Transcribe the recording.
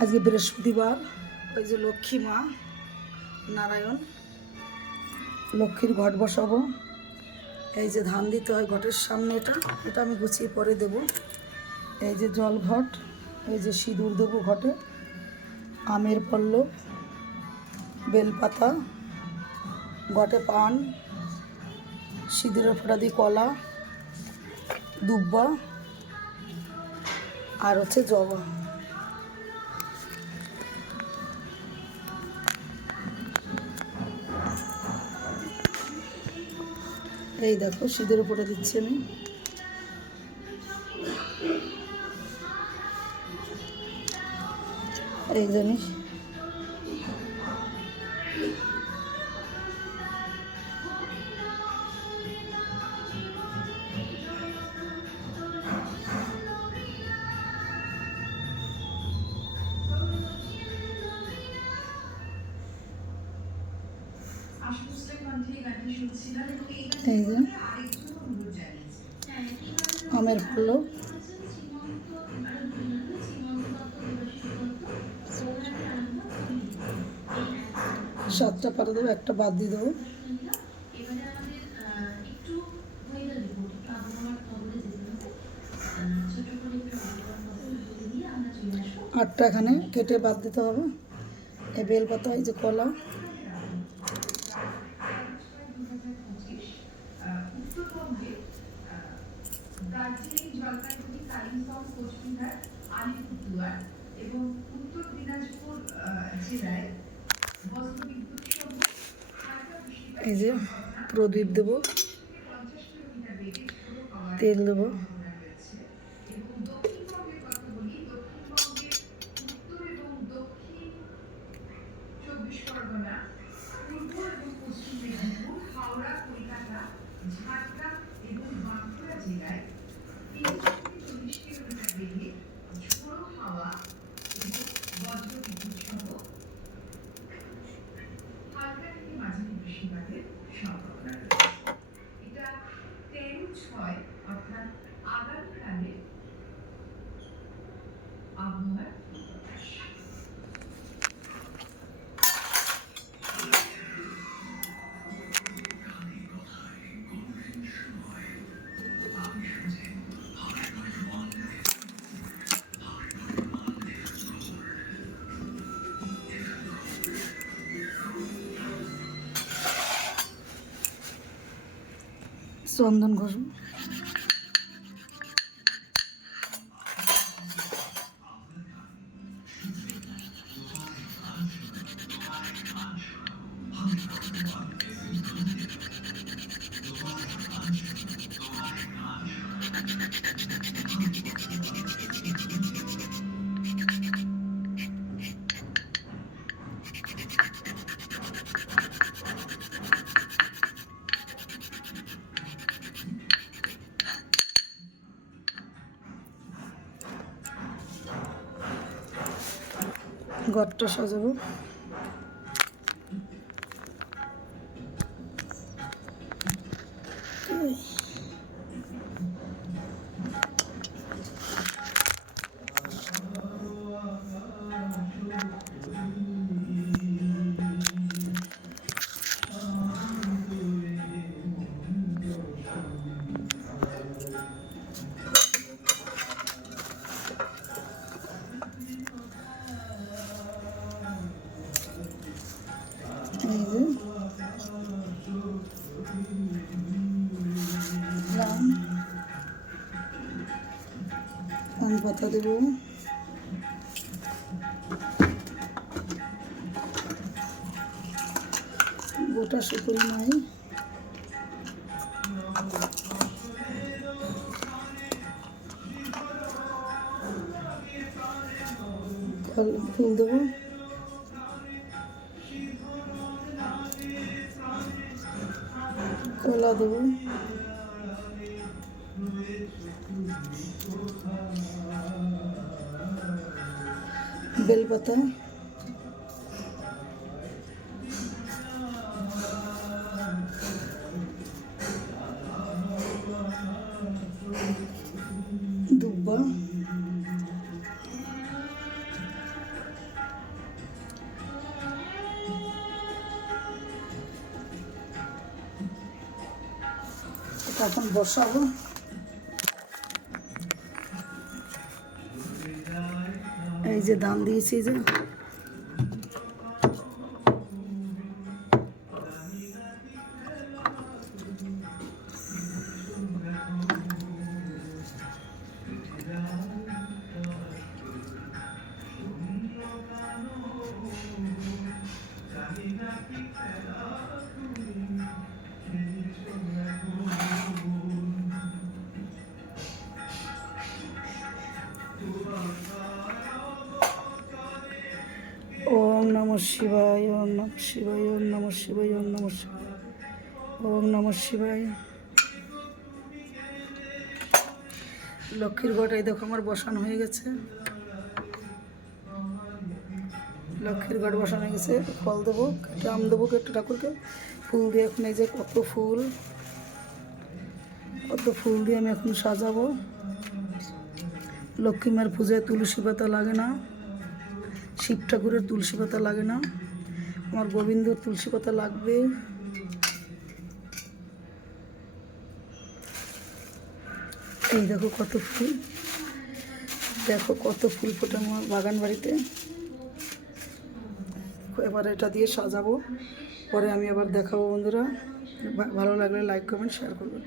আজকে বৃহস্পতিবার, ওই যে লক্ষ্মী মা নারায়ণ, লক্ষ্মীর ঘট বসাবো। এই যে ধান দিতে হয় ঘটের সামনে, এটা আমি গুছিয়ে পরে দেব। এই যে জল ঘট, এই যে সিঁদুর দেবো ঘটে, আমের পল্লব, বেলপাতা, ঘটে পান, সিঁদুরের ফোঁটা দিয়ে কলা, দুব্বা আর হচ্ছে জবা। এই দেখো সিঁদুরের ফোঁটা দিচ্ছি আমি। এই জানিস এই যে আমের পল্লব, 7টা পাতা দেবো, একটা বাদ দিয়ে দেবো। আটটা এখানে কেটে বাদ দিতে হবে। এই বেলপাতা, এই যে কলা, দার্জিলিং, জলপাইগুড়ি, কালিম্পং, কোচবিহার, আলিপুরদুয়ার এবং উত্তর দিনাজপুর জেলায় বজ্রবিদ্যুৎ সহ এই যে প্রদীপ দেবো, তেল দেবো। চন্দন ঘষবো। ঘরটা সাজাবো। এই যে পান পাতা দেবো, গোটা সুপুরি নাই, ফুল দেবো, কলা দেবো, বেলপাতা, দুব্বা, এখন বসাবো। এই যে ধান দিয়েছি যে, ওম নমঃ শিবায়, ওম নমঃ শিবায়, ওম নমঃ শিবায়, ওম নমঃ শিবায়, ওম নমঃ শিবায়। লক্ষ্মীর ঘট এই দেখো আমার বসানো হয়ে গেছে। লক্ষ্মীর ঘট বসানো হয়ে গেছে। ফল দেবো, কেটে আম দেবো, কেটে ঠাকুরকে ফুল দিয়ে। এখন এই যে কত ফুল দিয়ে আমি এখন সাজাবো। লক্ষ্মী মায়ের পূজায় তুলসী পাতা লাগে না, শিব ঠাকুরের তুলসী পাতা লাগে না, আমার গোবিন্দর তুলসী পাতা লাগবে। এই দেখো কত ফুল, দেখো কত ফুল ফোটে আমার বাগান বাড়িতে। এবার এটা দিয়ে সাজাবো, পরে আমি আবার দেখাবো বন্ধুরা। ভালো লাগলে লাইক কমেন্ট শেয়ার করবেন।